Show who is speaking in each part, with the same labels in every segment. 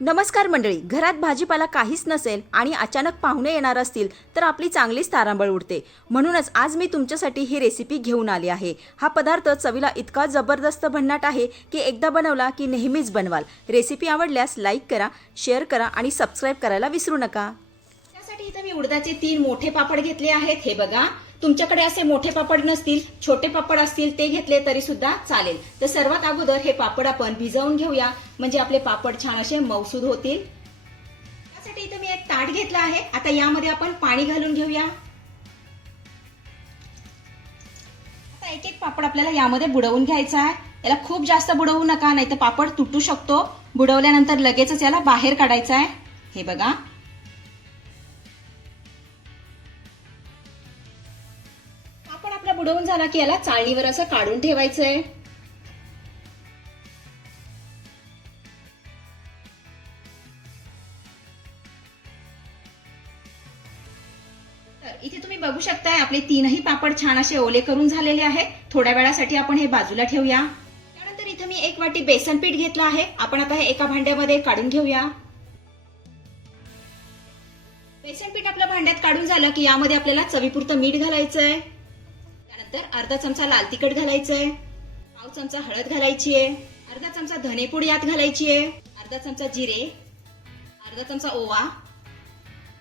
Speaker 1: नमस्कार मंडळी घरात भाजीपाला काहीच नसेल आणि अचानक पाहुणे येणार असतील तर आपली चांगलीच तारांबळ उडते. म्हणूनच आज मी तुमच्यासाठी ही रेसिपी घेऊन आली आहे. हा पदार्थ चवीला इतका जबरदस्त भन्नाट आहे की एकदा बनवला की नेहमीच बनवाल. रेसिपी आवडल्यास लाईक करा शेअर करा आणि सबस्क्राईब करायला विसरू नका.
Speaker 2: त्यासाठी इथं मी उडदाचे तीन मोठे पापड घेतले आहेत. हे बघा तुमच्याकडे असे मोठे पापड नसतील छोटे पापड असतील ते घेतले तरी सुद्धा चालेल. तर सर्वात अगोदर हे पापड आपण भिजवून घेऊया. म्हणजे आपले पापड छान असे मौसूद होतील. त्यासाठी इथे मी एक ताट घेतला आहे. आता यामध्ये आपण पाणी घालून घेऊया. आता एक एक पापड आपल्याला यामध्ये बुडवून घ्यायचा आहे. याला खूप जास्त बुडवू नका नाही तर पापड तुटू शकतो. बुडवल्यानंतर लगेचच याला बाहेर काढायचा आहे. हे बघा. झाला की याला चाळणीवर असं काढून ठेवायचंय. इथे तुम्ही बघू शकताय आपले तीनही पापड छान असे ओले करून झालेले आहेत. थोड्या वेळासाठी आपण हे बाजूला ठेवूया. त्यानंतर इथे मी एक वाटी बेसन पीठ घेतलं आहे. आपण आता हे एका भांड्यामध्ये काढून घेऊया. बेसन पीठ आपल्या भांड्यात काढून झालं की यामध्ये आपल्याला चवीपुरतं मीठ घालायचंय. तर अर्धा चमचा लाल तिखट घालायचंय. पाव चमचा हळद घालायची आहे अर्धा चमचा धनेपूड यात घालायची आहे अर्धा चमचा जिरे. अर्धा चमचा ओवा.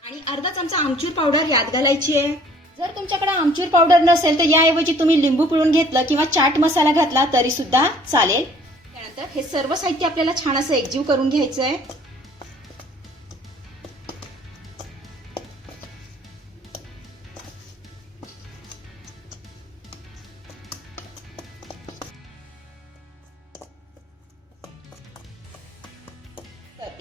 Speaker 2: आणि अर्धा चमचा आमचूर पावडर यात घालायची आहे जर तुमच्याकडे आमचूर पावडर नसेल तर याऐवजी तुम्ही लिंबू पिळून घेतलं किंवा चाट मसाला घातला तरी सुद्धा चालेल. त्यानंतर हे सर्व साहित्य आपल्याला छान असं एकजीव करून घ्यायचं आहे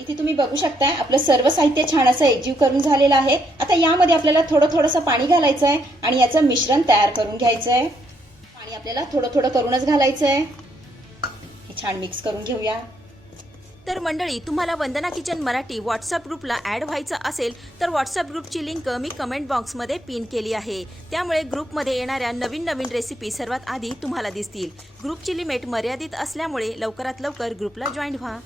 Speaker 2: इथे तुम्ही बघू शकताय आपलं सर्व साहित्य छान असं एकजीव करून झालेलं आहे. आता यामध्ये आपल्याला थोडं थोडंसं पाणी घालायचं आहे आणि याचं मिश्रण तयार करून घ्यायचं आहे पाणी आपल्याला थोडं थोडं करूनच घालायचं आहे हे छान मिक्स करून घेऊया.
Speaker 1: तर मंडळी तुम्हाला वंदना किचन मराठी व्हॉट्सअप ग्रुपला ॲड व्हायचं असेल तर व्हॉट्सअप ग्रुपची लिंक मी कमेंट बॉक्समध्ये पिन केली आहे. त्यामुळे ग्रुपमध्ये येणाऱ्या नवीन नवीन रेसिपी सर्वात आधी तुम्हाला दिसतील. ग्रुपची लिमिट मर्यादित असल्यामुळे लवकरात लवकर ग्रुपला जॉईन व्हा.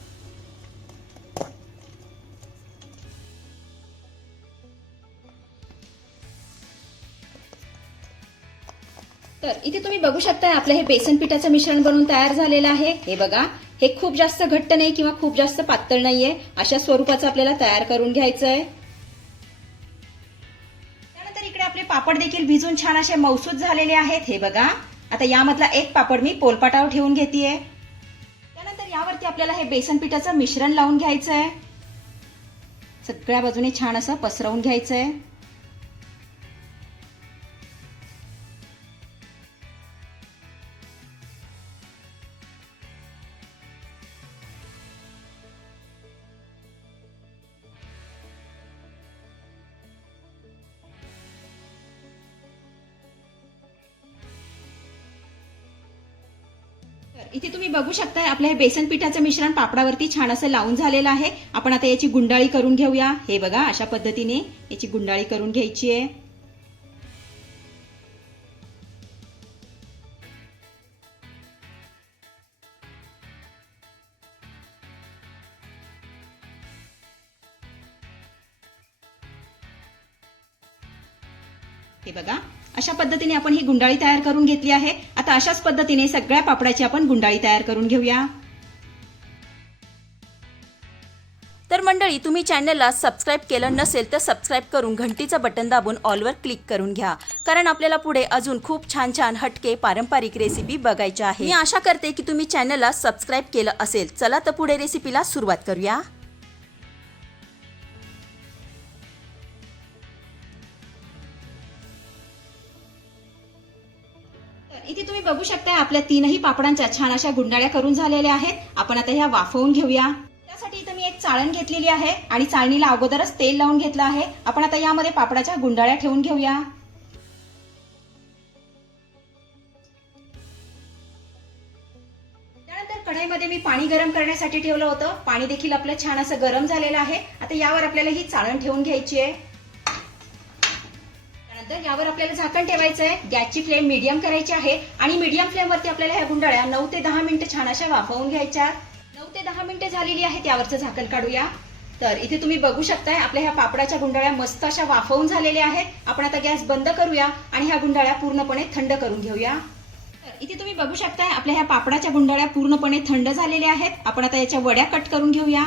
Speaker 2: तर इथे तुम्ही बघू शकताय आपलं हे बेसन पिठाचं मिश्रण बनवून तयार झालेलं आहे. हे बघा हे खूप जास्त घट्ट नाही किंवा खूप जास्त पातळ नाहीये. अशा स्वरूपाचं आपल्याला तयार करून घ्यायचं आहे त्यानंतर इकडे आपले पापड देखील भिजून छान असे मौसूद झालेले आहेत. हे बघा आता यामधला एक पापड मी पोलपाटावर ठेवून घेतेय. त्यानंतर यावरती आपल्याला हे बेसन पिठाचं मिश्रण लावून घ्यायचं आहे सगळ्या बाजूने छान असं पसरवून घ्यायचं आहे इथे तुम्ही बघू शकताय आपलं हे बेसन पिठाचं मिश्रण पापडावरती छान असं लावून झालेलं आहे. आपण आता याची गुंडाळी करून घेऊया. हे बघा अशा पद्धतीने याची गुंडाळी करून घ्यायची आहे. अशा पद्धतीने आपण ही गुंडाळी तयार करून घेतली आहे. आता अशाच पद्धतीने सगळ्या पापडाची आपण गुंडाळी तयार करून घेऊया.
Speaker 1: तर मंडळी तुम्ही चॅनलला सबस्क्राईब केलं नसेल तर सबस्क्राईब करून घंटीचं बटन दाबून ऑलवर क्लिक करून घ्या. कारण आपल्याला पुढे अजून खूप छान छान हटके पारंपरिक रेसिपी बघायच्या आहे मी आशा करते की तुम्ही चॅनलला सबस्क्राईब केलं असेल. चला तर पुढे रेसिपीला सुरुवात करूया.
Speaker 2: बघू शकता आपल्या तीनही पापडांच्या छान अशा गुंडाळ्या करून झालेल्या आहेत. आपण आता ह्या वाफवून घेऊया. त्यासाठी इथं मी एक चाळण घेतलेली आहे आणि चाळणीला अगोदरच तेल लावून घेतलं आहे. आपण आता यामध्ये पापडाच्या गुंडाळ्या ठेवून घेऊया. त्यानंतर कढईमध्ये मी पाणी गरम करण्यासाठी ठेवलं होतं. पाणी देखील आपलं छान असं गरम झालेलं आहे. आता यावर आपल्याला ही चाळण ठेवून घ्यायची आहे. तर यावर आपल्याला झाकण ठेवायचं आहे गॅसची फ्लेम मीडियम करायची आहे आणि मीडियम फ्लेमवरती आपल्याला ह्या गुंडाळ्या नऊ ते दहा मिनिटं छान अशा वाफवून घ्यायच्या. नऊ ते दहा मिनिटं झालेली आहेत यावरचं झाकण काढूया. तर इथे तुम्ही बघू शकताय आपल्या ह्या पापडाच्या गुंडाळ्या मस्त अशा वाफवून झालेल्या आहेत. आपण आता गॅस बंद करूया आणि ह्या गुंडाळ्या पूर्णपणे थंड करून घेऊया. तर इथे तुम्ही बघू शकताय आपल्या ह्या पापडाच्या गुंडाळ्या पूर्णपणे थंड झालेल्या आहेत. आपण आता याच्या वड्या कट करून घेऊया.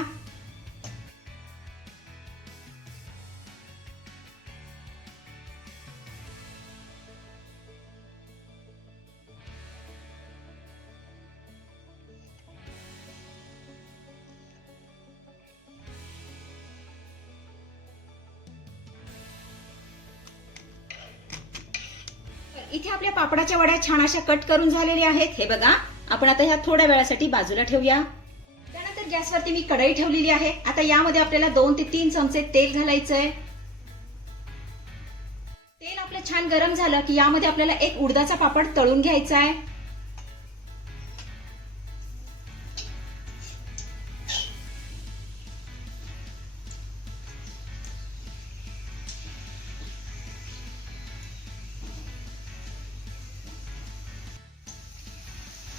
Speaker 2: इथे आपल्या पापडाच्या वड्या छान अशा कट करून झालेल्या आहेत. हे बघा आपण आता ह्या थोड्या वेळासाठी बाजूला ठेवूया. त्यानंतर गॅसवरती मी कढई ठेवलेली आहे. आता यामध्ये आपल्याला दोन ते तीन चमचे तेल घालायचंय. तेल आपलं छान गरम झालं की यामध्ये आपल्याला एक उडदाचा पापड तळून घ्यायचा आहे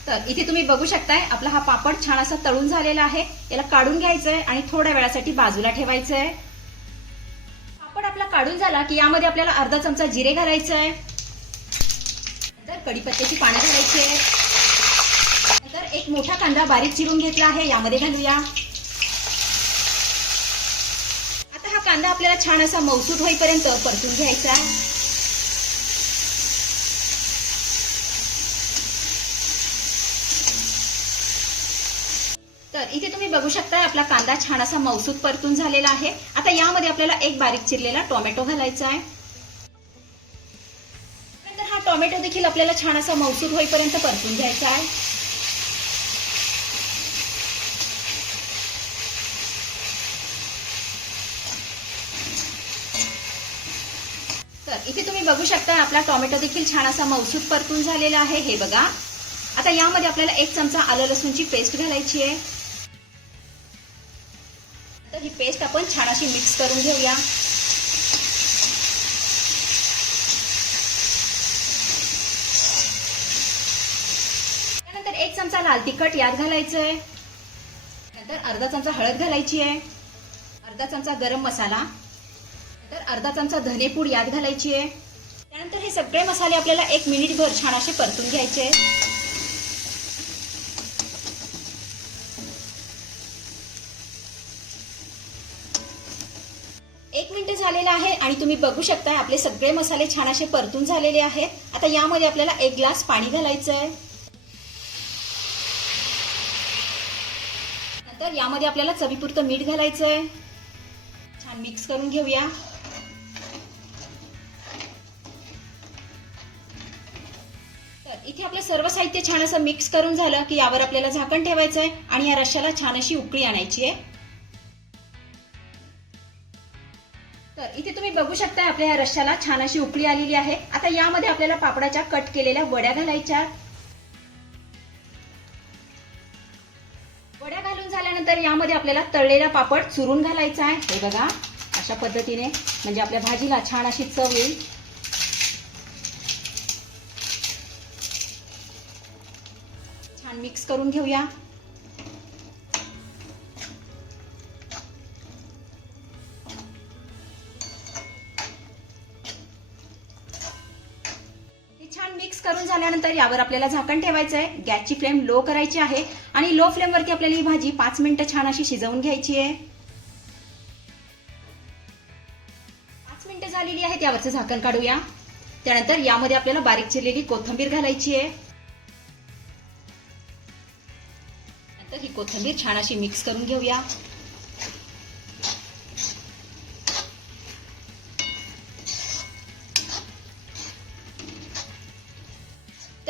Speaker 2: तर इथे तुम्ही बघू शकताय आपला हा पापड छान असा तळून झालेला आहे. याला काढून घ्यायचंय आणि थोड्या वेळासाठी बाजूला ठेवायचंय. पापड आपला काढून झाला की यामध्ये आपल्याला अर्धा चमचा जिरे घालायचंय. नंतर कढीपत्त्याची पानं घालायची. आहे नंतर एक मोठा कांदा बारीक चिरून घेतला आहे यामध्ये घालूया. आता हा कांदा आपल्याला छान असा मौसूट होईपर्यंत परतून घ्यायचा आहे तर इथे तुम्ही बघू शकता आपला कांदा छान असा मौसूद परतून झालेला आहे. आता यामध्ये आपल्याला एक बारीक चिरलेला टोमॅटो घालायचा आहे. नंतर हा टोमॅटो देखील आपल्याला छान असा मौसूद होईपर्यंत परतून घ्यायचा आहे. तर इथे तुम्ही बघू शकता आपला टोमॅटो देखील छान असा मौसूद परतून झालेला आहे. हे बघा. आता यामध्ये आपल्याला एक चमचा आलं लसूणची पेस्ट घालायची आहे. आपण छान अशी मिक्स करून घेऊया. त्यानंतर एक चमचा लाल तिखट यात घालायचंय. नंतर अर्धा चमचा हळद घालायची आहे अर्धा चमचा गरम मसाला. नंतर अर्धा चमचा धनेपूड यात घालायची आहे त्यानंतर हे सगळे मसाले आपल्याला एक मिनिटभर छान असे परतून घ्यायचे आहेत. एक मिनिट झालेलं आहे आणि तुम्ही बघू शकता आपले सगळे मसाले छान असे परतून झालेले आहेत. आता यामध्ये आपल्याला एक ग्लास पाणी घालायचं आहे नंतर यामध्ये आपल्याला चवीपुरतं मीठ घालायचं आहे छान मिक्स करून घेऊया. तर इथे आपलं सर्व साहित्य छान असं मिक्स करून झालं की यावर आपल्याला झाकण ठेवायचं आहे आणि या रश्याला छान अशी उकळी आणायची आहे. शकता आपल्या या रश्श्याला छान अशी उकळी आलेली आहे. आता यामध्ये आपल्याला पापडाच्या कट केलेल्या वड्या घालायच्या. वड्या घालून झाल्यानंतर यामध्ये आपल्याला तळलेला पापड चुरून घालायचा आहे. हे बघा अशा पद्धतीने म्हणजे आपल्या भाजीला छान अशी चव येईल. छान मिक्स करून घेऊया. मिक्स करून झाल्यानंतर यावर आपल्याला झाकण ठेवायचं आहे गॅसची फ्लेम लो करायची आहे आणि लो फ्लेमवरती आपल्याला ही भाजी पाच मिनिटं छान अशी शिजवून घ्यायची आहे. पाच मिनिटं झालेली आहेत यावरचं झाकण काढूया. त्यानंतर यामध्ये आपल्याला बारीक चिरलेली कोथिंबीर घालायची आहे. नंतर ही कोथिंबीर छान अशी मिक्स करून घेऊया.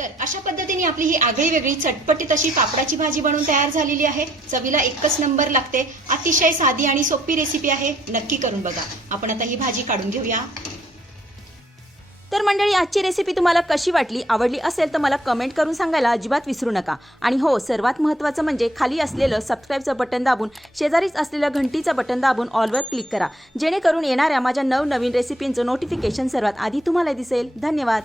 Speaker 2: तर अशा पद्धतीने आपली ही आगळी वेगळी चटपटीत अशी पापडाची भाजी बनवून तयार झालेली आहे. चवीला एकच नंबर लागते. अतिशय साधी आणि सोपी रेसिपी आहे. नक्की करून बघा. आपण आता ही भाजी काढून घेऊया.
Speaker 1: तर मंडळी आजची रेसिपी तुम्हाला कशी वाटली आवडली असेल तर मला कमेंट करून सांगायला अजिबात विसरू नका. आणि हो सर्वात महत्त्वाचं म्हणजे खाली असलेलं सबस्क्राईबचं बटन दाबून शेजारीच असलेलं घंटीचं बटन दाबून ऑलवर क्लिक करा. जेणेकरून येणाऱ्या माझ्या नवनवीन रेसिपींचं नोटिफिकेशन सर्वात आधी तुम्हाला दिसेल. धन्यवाद.